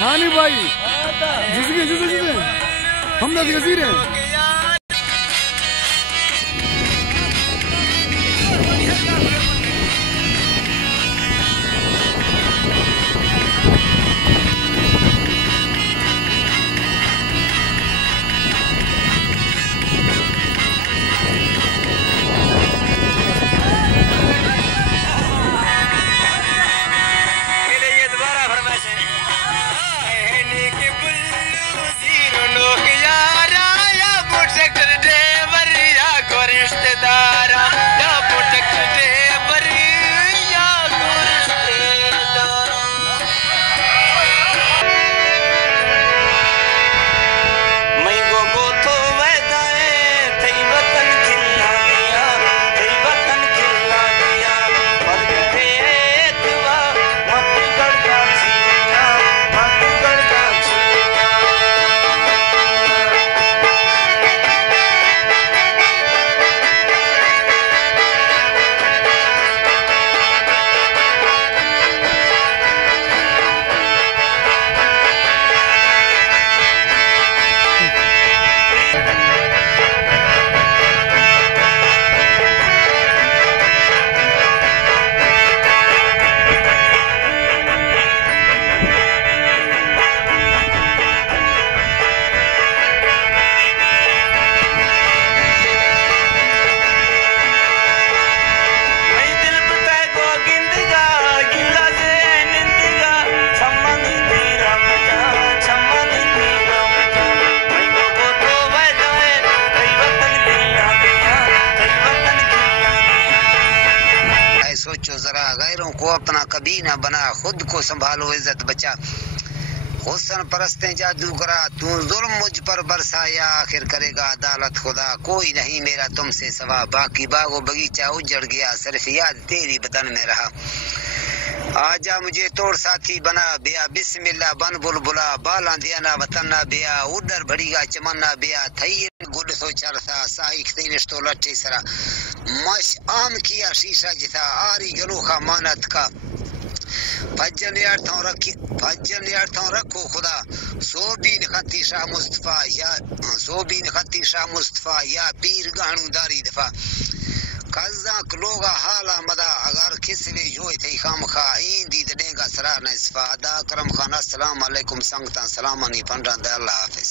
हाँ नहीं भाई जिसके हम लोग गजीर हैं। सोचो जरा, गैरों को अपना कभी ना बना, खुद को संभालो, इज्जत बचा। हुस्न परस्ते जादूगरा, तू जुल्म मुझ पर बरसाया, आखिर करेगा अदालत खुदा। कोई नहीं मेरा तुमसे सवा, बाकी बागो बगीचा उजड़ गया, सिर्फ याद तेरी बदन में रहा। आजा मुझे तोड़ साथी बना बिया, बिस्मिल्लाह बन बुलबुला, बाला दिया ना वतन ना बिया, उधर भड़ीगा चमन्ना बिया, थई गुड सो चरसा, साइक तेनिश तो लट्टी सरा, मश आम किया शीशा जिथा, आरी गलोखा मानत का, भजन यार्थों रखो खुदा, सोबीन खती शाह मुस्तफा या पीर गाणू दारी दफा, कज़ाक लोगा हाला मदा, अगर किसवे जोई थी खामखा, इंदी देगा सरा नस्फा, अदा करम खान अस्सलाम वालेकुम संगता सलामनी पंडन दे अल्लाह हाफिज।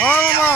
हाँ मामा